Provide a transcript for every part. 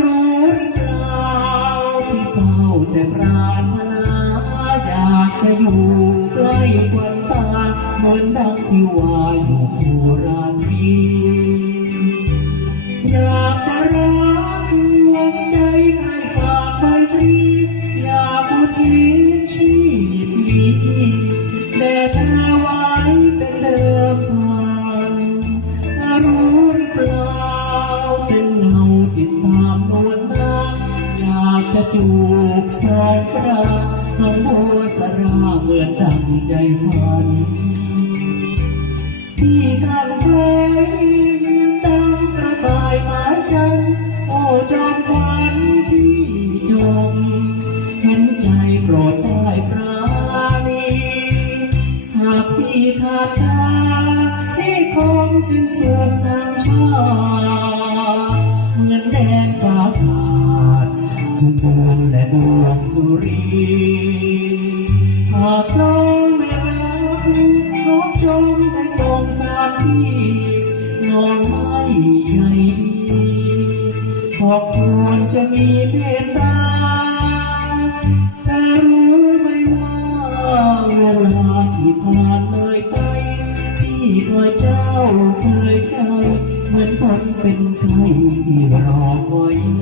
รู้หล่าที่เฝ้าแต่รารนาอยากจะอยู่ใกล้ควันตาเหมือนดังที่ว่าอยู่คู่เรา จูบสองกราของโมสราเหมือนดังใจฝัน ที่กันเคยตั้งกระต่ายหมายจันโอ้จอมขวัญที่จงเห็นใจโปรดได้ปราณีหากพี่ขาดตาที่คงสิ้นสุดทางชาเหมือนแดนฟ้าขา สุดเดือนและดวงสุรีหากน้องไม่รักน้องจงได้ส่งสารพี่นองไม่ใหญ่ดีขอบควรจะมีเมตตาแต่รู้ไหมว่าเวลาที่ผ่านเลยไป ที่เคยเจ้าเคยใจเหมือนคนเป็นใครที่รอคอย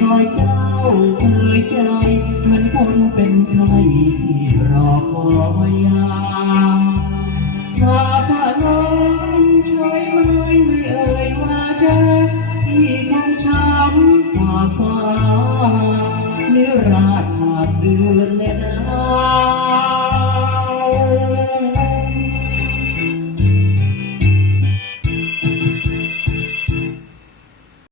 คอยเจ้าเคยใจเหมือนคนเป็นใครที่รอคอยยามถ้าพาน้องช่วยไม่ไม่เอ่ยว่าจะที่ของช้ำกว่าฟ้านิราชขาดเดือนและนา